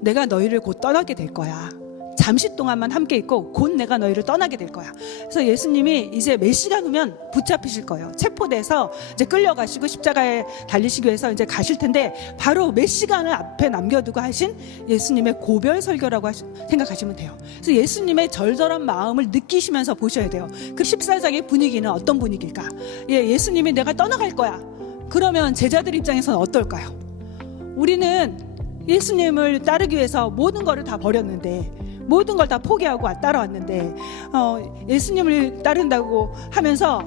내가 너희를 곧 떠나게 될 거야. 잠시 동안만 함께 있고 곧 내가 너희를 떠나게 될 거야. 그래서 예수님이 이제 몇 시간 후면 붙잡히실 거예요. 체포돼서 이제 끌려가시고 십자가에 달리시기 위해서 이제 가실 텐데 바로 몇 시간을 앞에 남겨두고 하신 예수님의 고별 설교라고 하시- 생각하시면 돼요. 그래서 예수님의 절절한 마음을 느끼시면서 보셔야 돼요. 그 14장의 분위기는 어떤 분위기일까? 예, 예수님이 내가 떠나갈 거야. 그러면 제자들 입장에서는 어떨까요? 우리는 예수님을 따르기 위해서 모든 것을 다 버렸는데 모든 걸 다 포기하고 따라왔는데 어, 예수님을 따른다고 하면서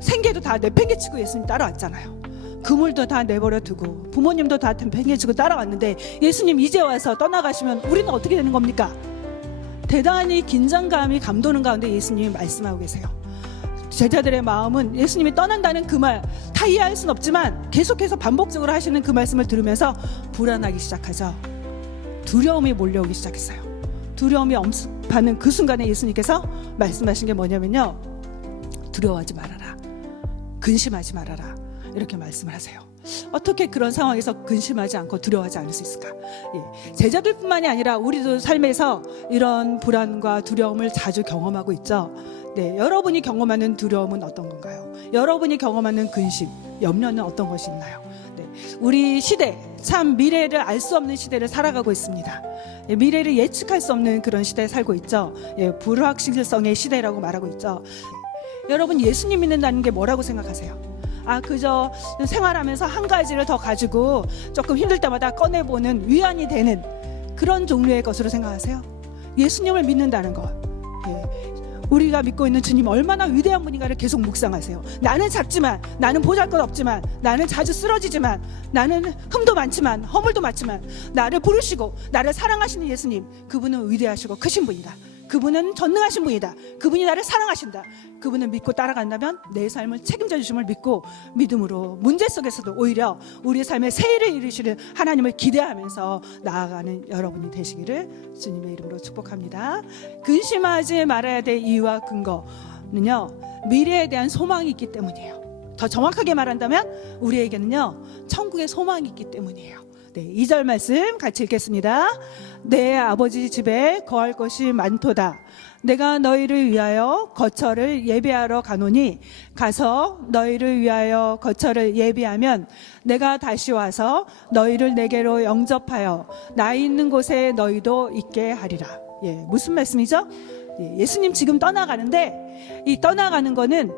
생계도 다 내팽개치고 예수님 따라왔잖아요. 그물도 다 내버려 두고 부모님도 다 내팽개치고 따라왔는데 예수님 이제 와서 떠나가시면 우리는 어떻게 되는 겁니까? 대단히 긴장감이 감도는 가운데 예수님이 말씀하고 계세요. 제자들의 마음은 예수님이 떠난다는 그 말 다 이해할 수는 없지만 계속해서 반복적으로 하시는 그 말씀을 들으면서 불안하기 시작하죠. 두려움이 몰려오기 시작했어요. 두려움이 엄습하는 그 순간에 예수님께서 말씀하신 게 뭐냐면요. 두려워하지 말아라. 근심하지 말아라. 이렇게 말씀을 하세요. 어떻게 그런 상황에서 근심하지 않고 두려워하지 않을 수 있을까? 예. 제자들뿐만이 아니라 우리도 삶에서 이런 불안과 두려움을 자주 경험하고 있죠. 네, 여러분이 경험하는 두려움은 어떤 건가요? 여러분이 경험하는 근심, 염려는 어떤 것이 있나요? 네, 우리 시대 참 미래를 알 수 없는 시대를 살아가고 있습니다. 예, 미래를 예측할 수 없는 그런 시대에 살고 있죠. 예, 불확실성의 시대라고 말하고 있죠. 여러분 예수님 믿는다는 게 뭐라고 생각하세요? 아 그저 생활하면서 한 가지를 더 가지고 조금 힘들 때마다 꺼내보는 위안이 되는 그런 종류의 것으로 생각하세요? 예수님을 믿는다는 것. 예. 우리가 믿고 있는 주님 얼마나 위대한 분인가를 계속 묵상하세요. 나는 작지만, 나는 보잘 것 없지만, 나는 자주 쓰러지지만, 나는 흠도 많지만, 허물도 많지만, 나를 부르시고, 나를 사랑하시는 예수님, 그분은 위대하시고 크신 분이다. 그분은 전능하신 분이다. 그분이 나를 사랑하신다. 그분을 믿고 따라간다면 내 삶을 책임져 주심을 믿고 믿음으로 문제 속에서도 오히려 우리의 삶에 세일을 이루시는 하나님을 기대하면서 나아가는 여러분이 되시기를 주님의 이름으로 축복합니다. 근심하지 말아야 될 이유와 근거는요. 미래에 대한 소망이 있기 때문이에요. 더 정확하게 말한다면 우리에게는요. 천국의 소망이 있기 때문이에요. 네, 2절 말씀 같이 읽겠습니다. 내 아버지 집에 거할 것이 많도다. 내가 너희를 위하여 거처를 예비하러 가노니 가서 너희를 위하여 거처를 예비하면 내가 다시 와서 너희를 내게로 영접하여 나 있는 곳에 너희도 있게 하리라. 예, 무슨 말씀이죠? 예, 예수님 지금 떠나가는데 이 떠나가는 거는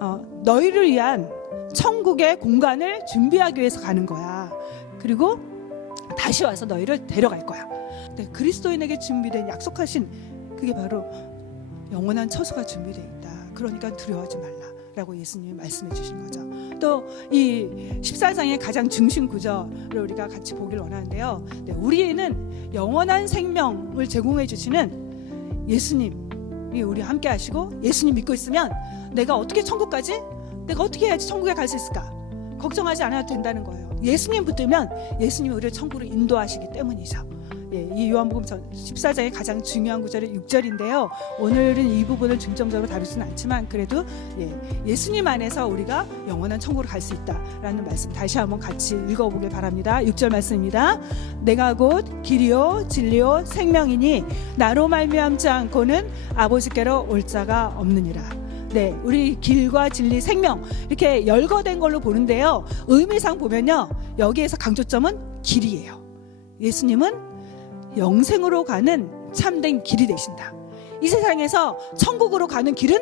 어, 너희를 위한 천국의 공간을 준비하기 위해서 가는 거야. 그리고 다시 와서 너희를 데려갈 거야. 네, 그리스도인에게 준비된 약속하신 그게 바로 영원한 처소가 준비되어 있다. 그러니까 두려워하지 말라 라고 예수님이 말씀해 주신 거죠. 또 이 14장의 가장 중심 구절을 우리가 같이 보길 원하는데요. 네, 우리에는 영원한 생명을 제공해 주시는 예수님이 우리 함께 하시고 예수님 믿고 있으면 내가 어떻게 천국까지 내가 어떻게 해야지 천국에 갈 수 있을까? 걱정하지 않아도 된다는 거예요. 예수님 붙들면 예수님이 우리를 천국으로 인도하시기 때문이죠. 예, 이 요한복음 14장의 가장 중요한 구절이 6절인데요. 오늘은 이 부분을 중점적으로 다루지는 않지만 그래도 예, 예수님 안에서 우리가 영원한 천국으로 갈 수 있다라는 말씀 다시 한번 같이 읽어보길 바랍니다. 6절 말씀입니다. 내가 곧 길이요 진리요 생명이니 나로 말미암지 않고는 아버지께로 올 자가 없느니라. 네, 우리 길과 진리, 생명 이렇게 열거된 걸로 보는데요. 의미상 보면요, 여기에서 강조점은 길이에요. 예수님은 영생으로 가는 참된 길이 되신다. 이 세상에서 천국으로 가는 길은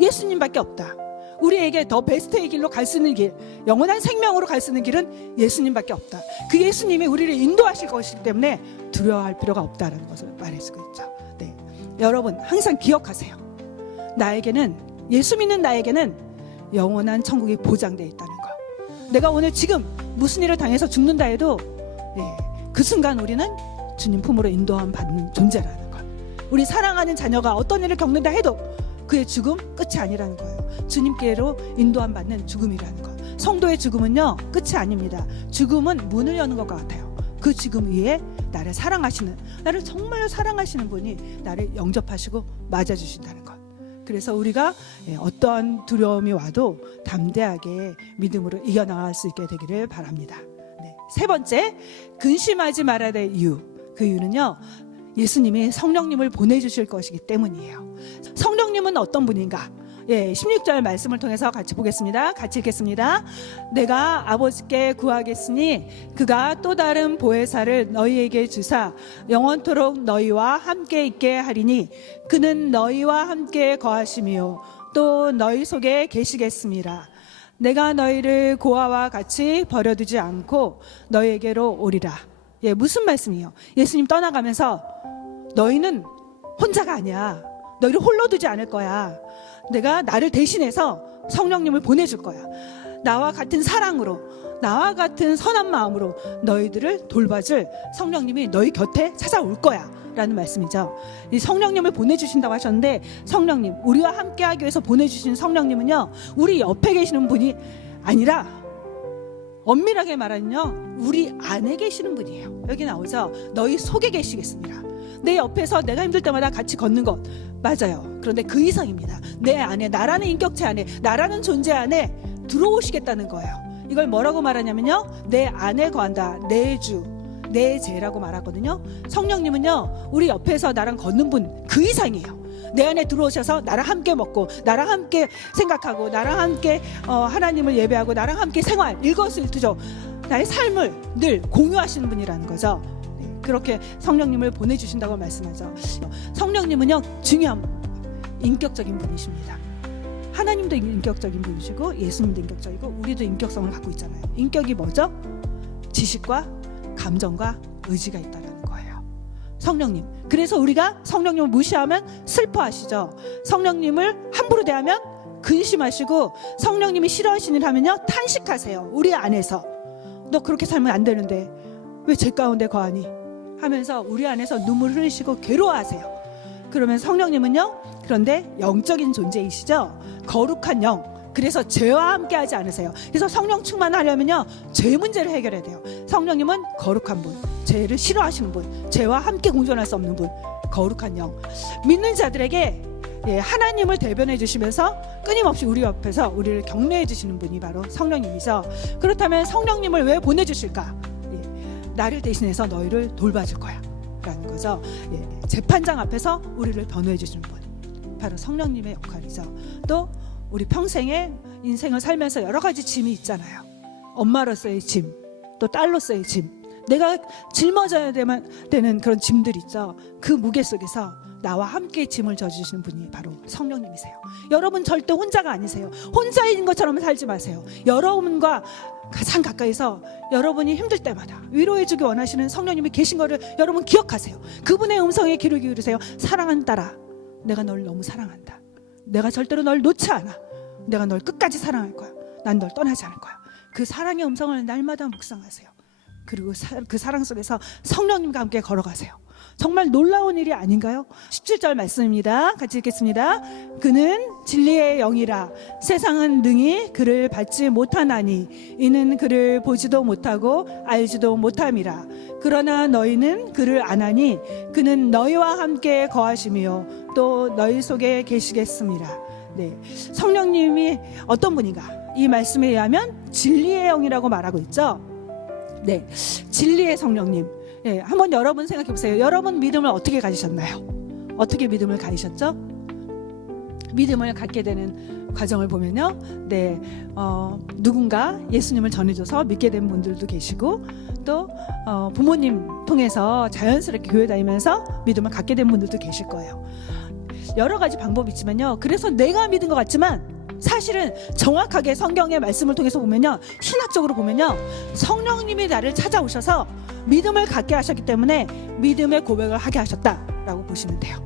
예수님밖에 없다. 우리에게 더 베스트의 길로 갈 수 있는 길, 영원한 생명으로 갈 수 있는 길은 예수님밖에 없다. 그 예수님이 우리를 인도하실 것이기 때문에 두려워할 필요가 없다라는 것을 수가 있죠. 네, 여러분 항상 기억하세요. 나에게는 예수 믿는 나에게는 영원한 천국이 보장되어 있다는 거. 내가 오늘 지금 무슨 일을 당해서 죽는다 해도 예, 그 순간 우리는 주님 품으로 인도함 받는 존재라는 것. 우리 사랑하는 자녀가 어떤 일을 겪는다 해도 그의 죽음 끝이 아니라는 거예요. 주님께로 인도함 받는 죽음이라는 것. 성도의 죽음은요 끝이 아닙니다. 죽음은 문을 여는 것 같아요. 그 죽음 위에 나를 사랑하시는 나를 정말 사랑하시는 분이 나를 영접하시고 맞아주신다는 것. 그래서 우리가 예, 어떠한 두려움이 와도 담대하게 믿음으로 이겨나갈 수 있게 되기를 바랍니다. 네. 세 번째, 근심하지 말아야 될 이유. 그 이유는요, 예수님이 성령님을 보내주실 것이기 때문이에요. 성령님은 어떤 분인가? 예, 16절 말씀을 통해서 같이 보겠습니다. 같이 읽겠습니다. 내가 아버지께 구하겠으니 그가 또 다른 보혜사를 너희에게 주사 영원토록 너희와 함께 있게 하리니 그는 너희와 함께 거하시며 또 너희 속에 계시겠습니다. 내가 너희를 고아와 같이 버려두지 않고 너희에게로 오리라. 예, 무슨 말씀이에요? 예수님 떠나가면서 너희는 혼자가 아니야. 너희를 홀로 두지 않을 거야. 내가 나를 대신해서 성령님을 보내줄 거야. 나와 같은 사랑으로, 나와 같은 선한 마음으로 너희들을 돌봐줄 성령님이 너희 곁에 찾아올 거야. 라는 말씀이죠. 이 성령님을 보내주신다고 하셨는데, 성령님, 우리와 함께 하기 위해서 보내주신 성령님은요, 우리 옆에 계시는 분이 아니라, 엄밀하게 말하면요, 우리 안에 계시는 분이에요. 여기 나오죠? 너희 속에 계시겠습니다. 내 옆에서 내가 힘들 때마다 같이 걷는 것 맞아요. 그런데 그 이상입니다. 내 안에 나라는 인격체 안에 나라는 존재 안에 들어오시겠다는 거예요. 이걸 뭐라고 말하냐면요. 내 안에 거한다. 내 주, 내 죄라고 말하거든요. 성령님은요. 우리 옆에서 나랑 걷는 분 그 이상이에요. 내 안에 들어오셔서 나랑 함께 먹고 나랑 함께 생각하고 나랑 함께 어, 하나님을 예배하고 나랑 함께 생활 일거수일투족 나의 삶을 늘 공유하시는 분이라는 거죠. 네, 그렇게 성령님을 보내주신다고 말씀하죠. 성령님은요 중요한 인격적인 분이십니다. 하나님도 인격적인 분이시고 예수님도 인격적이고 우리도 인격성을 갖고 있잖아요. 인격이 뭐죠? 지식과 감정과 의지가 있다는 거예요. 성령님. 그래서 우리가 성령님을 무시하면 슬퍼하시죠. 성령님을 함부로 대하면 근심하시고 성령님이 싫어하시는 일 하면요 탄식하세요. 우리 안에서 너 그렇게 살면 안 되는데 왜제 가운데 거하니? 하면서 우리 안에서 눈물 흘리시고 괴로워하세요. 그러면 성령님은요 그런데 영적인 존재이시죠. 거룩한 영. 그래서 죄와 함께 하지 않으세요. 그래서 성령 충만하려면요. 죄 문제를 해결해야 돼요. 성령님은 거룩한 분, 죄를 싫어하시는 분, 죄와 함께 공존할 수 없는 분, 거룩한 영. 믿는 자들에게 예, 하나님을 대변해 주시면서 끊임없이 우리 옆에서 우리를 격려해 주시는 분이 바로 성령님이죠. 그렇다면 성령님을 왜 보내 주실까? 예, 나를 대신해서 너희를 돌봐줄 거야. 라는 거죠. 예, 재판장 앞에서 우리를 변호해 주시는 분. 바로 성령님의 역할이죠. 또 우리 평생에 인생을 살면서 여러 가지 짐이 있잖아요. 엄마로서의 짐, 또 딸로서의 짐. 내가 짊어져야 되는 그런 짐들 있죠. 그 무게 속에서 나와 함께 짐을 져주시는 분이 바로 성령님이세요. 여러분 절대 혼자가 아니세요. 혼자인 것처럼 살지 마세요. 여러분과 가장 가까이서 여러분이 힘들 때마다 위로해주기 원하시는 성령님이 계신 것을 여러분 기억하세요. 그분의 음성에 귀를 기울이세요. 사랑하는 딸아, 내가 널 너무 사랑한다. 내가 절대로 널 놓지 않아. 내가 널 끝까지 사랑할 거야. 난 널 떠나지 않을 거야. 그 사랑의 음성을 날마다 묵상하세요. 그리고 사- 그 사랑 속에서 성령님과 함께 걸어가세요. 정말 놀라운 일이 아닌가요? 17절 말씀입니다. 같이 읽겠습니다. 그는 진리의 영이라 세상은 능히 그를 받지 못하나니 이는 그를 보지도 못하고 알지도 못함이라. 그러나 너희는 그를 아나니 그는 너희와 함께 거하시며 또 너희 속에 계시겠습니다. 네. 성령님이 어떤 분인가? 이 말씀에 의하면 진리의 영이라고 말하고 있죠. 네. 진리의 성령님. 예, 한번 여러분 생각해 보세요. 여러분 믿음을 어떻게 가지셨나요? 어떻게 믿음을 가지셨죠? 믿음을 갖게 되는 과정을 보면요. 네, 어, 누군가 예수님을 전해줘서 믿게 된 분들도 계시고, 또, 어, 부모님 통해서 자연스럽게 교회 다니면서 믿음을 갖게 된 분들도 계실 거예요. 여러 가지 방법이 있지만요. 그래서 내가 믿은 것 같지만, 사실은 정확하게 성경의 말씀을 통해서 보면요. 신학적으로 보면요. 성령님이 나를 찾아오셔서 믿음을 갖게 하셨기 때문에 믿음의 고백을 하게 하셨다라고 보시면 돼요.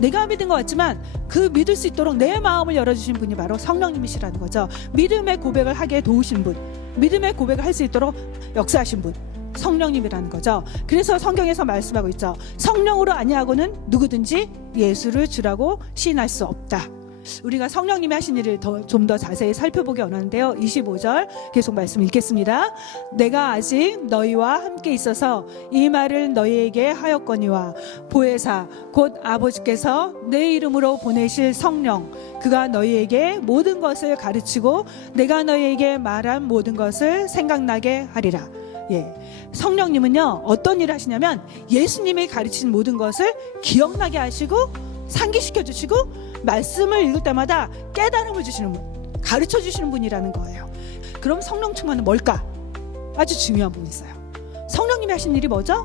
내가 믿은 것 같지만 그 믿을 수 있도록 내 마음을 열어주신 분이 바로 성령님이시라는 거죠. 믿음의 고백을 하게 도우신 분, 믿음의 고백을 할 수 있도록 역사하신 분, 성령님이라는 거죠. 그래서 성경에서 말씀하고 있죠. 성령으로 아니하고는 누구든지 예수를 주라고 시인할 수 없다. 우리가 성령님이 하신 일을 좀 더 자세히 살펴보기 원하는데요. 25절 계속 말씀 읽겠습니다. 내가 아직 너희와 함께 있어서 이 말을 너희에게 하였거니와 보혜사 곧 아버지께서 내 이름으로 보내실 성령 그가 너희에게 모든 것을 가르치고 내가 너희에게 말한 모든 것을 생각나게 하리라. 예. 성령님은요, 어떤 일을 하시냐면 예수님이 가르친 모든 것을 기억나게 하시고 상기시켜 주시고 말씀을 읽을 때마다 깨달음을 주시는 분, 가르쳐 주시는 분이라는 거예요. 그럼 성령 충만은 뭘까? 아주 중요한 분이 있어요. 성령님이 하신 일이 뭐죠?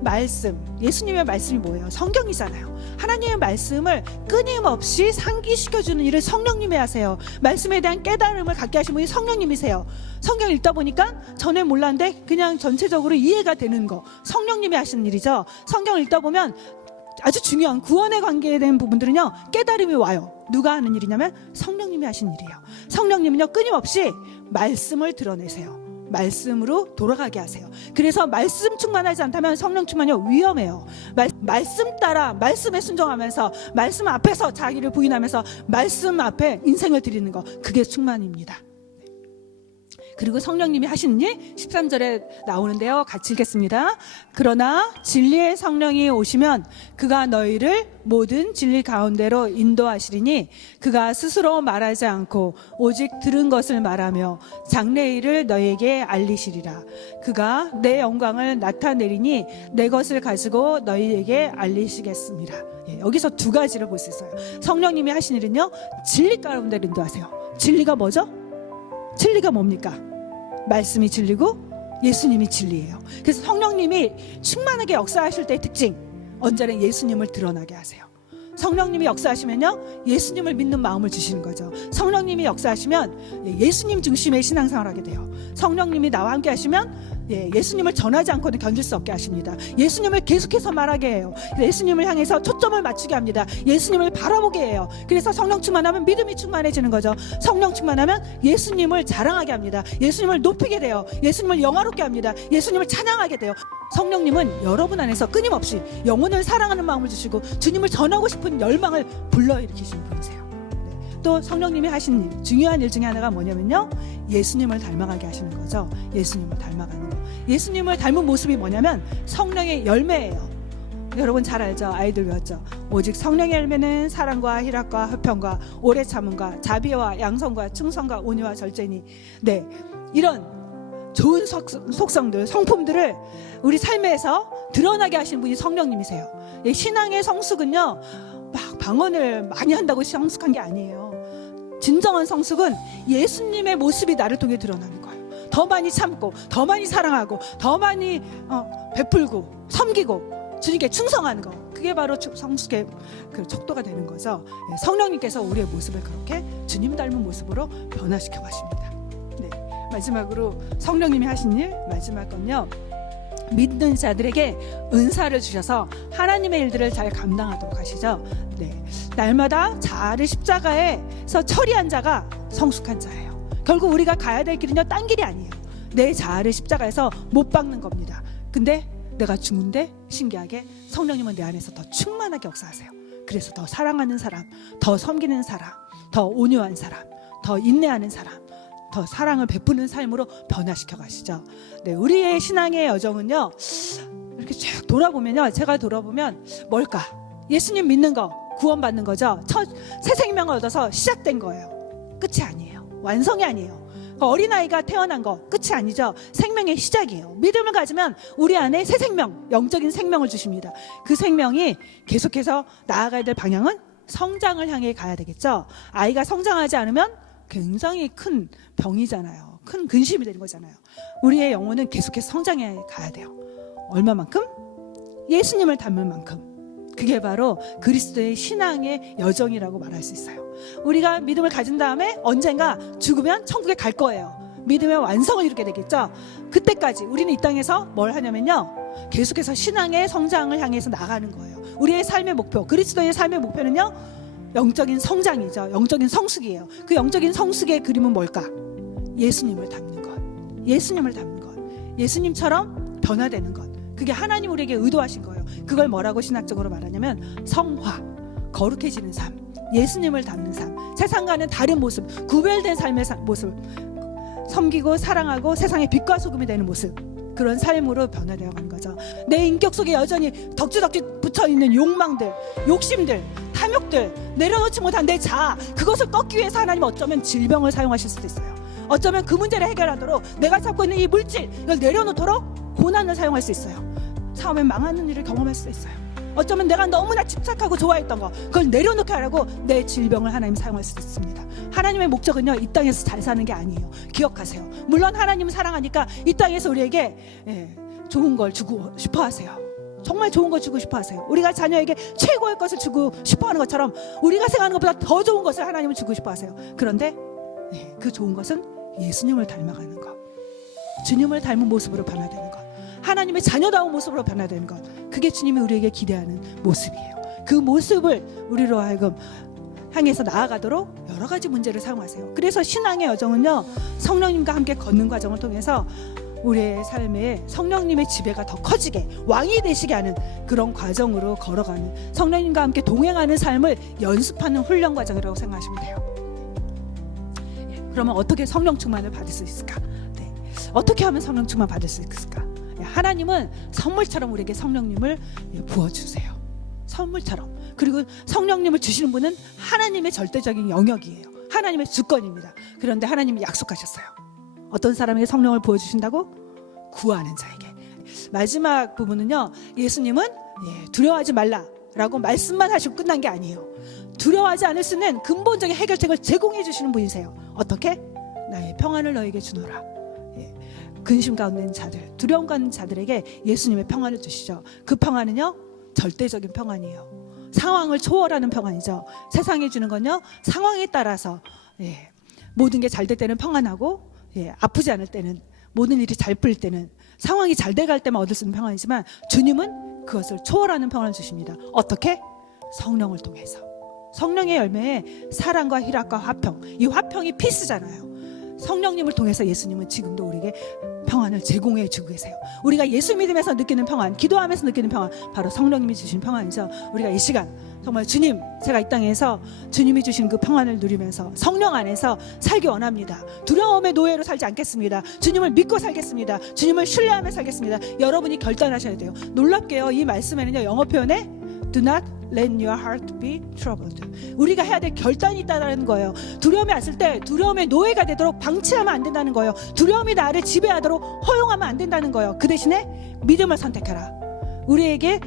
말씀. 예수님의 말씀이 뭐예요? 성경이잖아요. 하나님의 말씀을 끊임없이 상기시켜주는 일을 성령님이 하세요. 말씀에 대한 깨달음을 갖게 하신 분이 성령님이세요. 성경 읽다 보니까 전에 몰랐는데 그냥 전체적으로 이해가 되는 거. 성령님이 하시는 일이죠. 성경 읽다 보면 아주 중요한 구원에 관계된 부분들은요 깨달음이 와요. 누가 하는 일이냐면 성령님이 하신 일이에요. 성령님은요 끊임없이 말씀을 드러내세요. 말씀으로 돌아가게 하세요. 그래서 말씀 충만하지 않다면 성령 충만이 위험해요. 말, 말씀 따라 말씀에 순종하면서 말씀 앞에서 자기를 부인하면서 말씀 앞에 인생을 드리는 거 그게 충만입니다. 그리고 성령님이 하시는 일 13절에 나오는데요. 같이 읽겠습니다. 그러나 진리의 성령이 오시면 그가 너희를 모든 진리 가운데로 인도하시리니 그가 스스로 말하지 않고 오직 들은 것을 말하며 장래일을 너희에게 알리시리라. 그가 내 영광을 나타내리니 내 것을 가지고 너희에게 알리시겠습니다. 예, 여기서 두 가지를 볼 수 있어요. 성령님이 하신 일은요. 진리 가운데 인도하세요. 진리가 뭐죠? 진리가 뭡니까? 말씀이 진리고 예수님이 진리예요. 그래서 성령님이 충만하게 역사하실 때의 특징, 언제나 예수님을 드러나게 하세요. 성령님이 역사하시면요, 예수님을 믿는 마음을 주시는 거죠. 성령님이 역사하시면 예수님 중심의 신앙생활을 하게 돼요. 성령님이 나와 함께 하시면 예, 예수님을 전하지 않고는 견딜 수 없게 하십니다. 예수님을 계속해서 말하게 해요. 예수님을 향해서 초점을 맞추게 합니다. 예수님을 바라보게 해요. 그래서 성령 충만하면 믿음이 충만해지는 거죠. 성령 충만하면 예수님을 자랑하게 합니다. 예수님을 높이게 돼요. 예수님을 영화롭게 합니다. 예수님을 찬양하게 돼요. 성령님은 여러분 안에서 끊임없이 영혼을 사랑하는 마음을 주시고 주님을 전하고 싶은 열망을 불러일으키시는 분이세요. 네. 또 성령님이 하신 일, 중요한 일 중에 하나가 뭐냐면요. 예수님을 닮아가게 하시는 거죠. 예수님을 닮아가는 거. 예수님을 닮은 모습이 뭐냐면 성령의 열매예요. 여러분 잘 알죠? 아이들 외웠죠? 오직 성령의 열매는 사랑과 희락과 화평과 오래 참음과 자비와 양성과 충성과 온유와 절제니 네 이런 좋은 속, 속성들 성품들을 우리 삶에서 드러나게 하시는 분이 성령님이세요. 이 신앙의 성숙은요 막 방언을 많이 한다고 성숙한 게 아니에요. 진정한 성숙은 예수님의 모습이 나를 통해 드러나는 거예요. 더 많이 참고, 더 많이 사랑하고, 더 많이 어, 베풀고, 섬기고, 주님께 충성하는 거. 그게 바로 성숙의 그 척도가 되는 거죠. 예, 성령님께서 우리의 모습을 그렇게 주님 닮은 모습으로 변화시켜 가십니다. 네. 마지막으로 성령님이 하신 일, 마지막 건요. 믿는 자들에게 은사를 주셔서 하나님의 일들을 잘 감당하도록 하시죠. 네. 날마다 자아를 십자가에서 처리한 자가 성숙한 자예요. 결국 우리가 가야 될 길은요, 딴 길이 아니에요. 내 자아를 십자가에서 못 박는 겁니다. 근데 내가 죽은데 신기하게 성령님은 내 안에서 더 충만하게 역사하세요. 그래서 더 사랑하는 사람, 더 섬기는 사람, 더 온유한 사람, 더 인내하는 사람, 더 사랑을 베푸는 삶으로 변화시켜 가시죠. 네, 우리의 신앙의 여정은요. 이렇게 쭉 돌아보면요. 제가 돌아보면 뭘까? 예수님 믿는 거, 구원받는 거죠. 첫 새 생명을 얻어서 시작된 거예요. 끝이 아니에요. 완성이 아니에요. 그 어린아이가 태어난 거 끝이 아니죠. 생명의 시작이에요. 믿음을 가지면 우리 안에 새 생명, 영적인 생명을 주십니다. 그 생명이 계속해서 나아가야 될 방향은 성장을 향해 가야 되겠죠. 아이가 성장하지 않으면 굉장히 큰 병이잖아요. 큰 근심이 되는 거잖아요. 우리의 영혼은 계속해서 성장해 가야 돼요. 얼마만큼? 예수님을 닮을 만큼. 그게 바로 그리스도의 신앙의 여정이라고 말할 수 있어요. 우리가 믿음을 가진 다음에 언젠가 죽으면 천국에 갈 거예요. 믿음의 완성을 이루게 되겠죠. 그때까지 우리는 이 땅에서 뭘 하냐면요. 계속해서 신앙의 성장을 향해서 나가는 거예요. 우리의 삶의 목표, 그리스도의 삶의 목표는요. 영적인 성장이죠. 영적인 성숙이에요. 그 영적인 성숙의 그림은 뭘까? 예수님을 닮는 것. 예수님을 닮는 것. 예수님처럼 변화되는 것. 그게 하나님 우리에게 의도하신 거예요. 그걸 뭐라고 신학적으로 말하냐면 성화, 거룩해지는 삶. 예수님을 닮는 삶, 세상과는 다른 모습, 구별된 삶의 사- 모습, 섬기고 사랑하고 세상의 빛과 소금이 되는 모습. 그런 삶으로 변화되어 가는 거죠. 내 인격 속에 여전히 덕지덕지 붙어 있는 욕망들, 욕심들, 탐욕들, 내려놓지 못한 내 자아, 그것을 꺾기 위해서 하나님 어쩌면 질병을 사용하실 수도 있어요. 어쩌면 그 문제를 해결하도록 내가 잡고 있는 이 물질, 이걸 내려놓도록 고난을 사용할 수 있어요. 사업에 망하는 일을 경험할 수 있어요. 어쩌면 내가 너무나 집착하고 좋아했던 거, 그걸 내려놓게 하라고 내 질병을 하나님 사용할 수도 있습니다. 하나님의 목적은요, 이 땅에서 잘 사는 게 아니에요. 기억하세요. 물론 하나님은 사랑하니까 이 땅에서 우리에게 예, 좋은 걸 주고 싶어 하세요. 정말 좋은 거 주고 싶어 하세요. 우리가 자녀에게 최고의 것을 주고 싶어 하는 것처럼 우리가 생각하는 것보다 더 좋은 것을 하나님은 주고 싶어 하세요. 그런데 예, 그 좋은 것은 예수님을 닮아가는 것. 주님을 닮은 모습으로 변화되는 것. 하나님의 자녀다운 모습으로 변화되는 것. 그게 주님이 우리에게 기대하는 모습이에요. 그 모습을 우리로 하여금 향해서 나아가도록 여러 가지 문제를 사용하세요. 그래서 신앙의 여정은요, 성령님과 함께 걷는 과정을 통해서 우리의 삶에 성령님의 지배가 더 커지게 왕이 되시게 하는 그런 과정으로 걸어가는 성령님과 함께 동행하는 삶을 연습하는 훈련 과정이라고 생각하시면 돼요. 예, 그러면 어떻게 성령 충만을 받을 수 있을까? 네. 어떻게 하면 성령 충만 받을 수 있을까? 예, 하나님은 선물처럼 우리에게 성령님을 예, 부어주세요. 선물처럼. 그리고 성령님을 주시는 분은 하나님의 절대적인 영역이에요. 하나님의 주권입니다. 그런데 하나님이 약속하셨어요. 어떤 사람에게 성령을 부어주신다고? 구하는 자에게. 마지막 부분은요, 예수님은 예, 두려워하지 말라라고 말씀만 하시고 끝난 게 아니에요. 두려워하지 않을 수 있는 근본적인 해결책을 제공해 주시는 분이세요. 어떻게? 나의 평안을 너에게 주노라. 예, 근심 가운데 있는 자들, 두려움 있는 자들에게 예수님의 평안을 주시죠. 그 평안은요, 절대적인 평안이에요. 상황을 초월하는 평안이죠. 세상에 주는 건요, 상황에 따라서 예, 모든 게 잘 될 때는 평안하고 예, 아프지 않을 때는 모든 일이 잘 풀릴 때는 상황이 잘 돼갈 때만 얻을 수 있는 평안이지만 주님은 그것을 초월하는 평안을 주십니다. 어떻게? 성령을 통해서. 성령의 열매에 사랑과 희락과 화평. 이 화평이 피스잖아요. 성령님을 통해서 예수님은 지금도 우리에게 평안을 제공해 주고 계세요. 우리가 예수 믿으면서 느끼는 평안, 기도하면서 느끼는 평안, 바로 성령님이 주신 평안이죠. 우리가 이 시간 정말 주님, 제가 이 땅에서 주님이 주신 그 평안을 누리면서 성령 안에서 살기 원합니다. 두려움의 노예로 살지 않겠습니다. 주님을 믿고 살겠습니다. 주님을 신뢰하며 살겠습니다. 여러분이 결단하셔야 돼요. 놀랍게요. 이 말씀에는요, 영어 표현에 do not let your heart be troubled. 우리가 해야 될 결단이 있다는 거예요. 두려움이 왔을 때 두려움의 노예가 되도록 방치하면 안 된다는 거예요. 두려움이 나를 지배하도록 허용하면 안 된다는 거예요. 그 대신에 믿음을 선택해라. 우리에게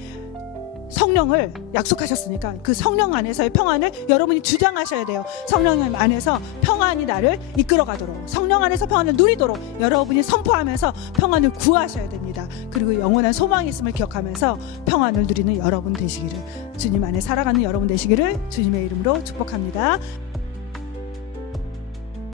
성령을 약속하셨으니까 그 성령 안에서의 평안을 여러분이 주장하셔야 돼요. 성령 안에서 평안이 나를 이끌어가도록 성령 안에서 평안을 누리도록 여러분이 선포하면서 평안을 구하셔야 됩니다. 그리고 영원한 소망이 있음을 기억하면서 평안을 누리는 여러분 되시기를 주님 안에 살아가는 여러분 되시기를 주님의 이름으로 축복합니다.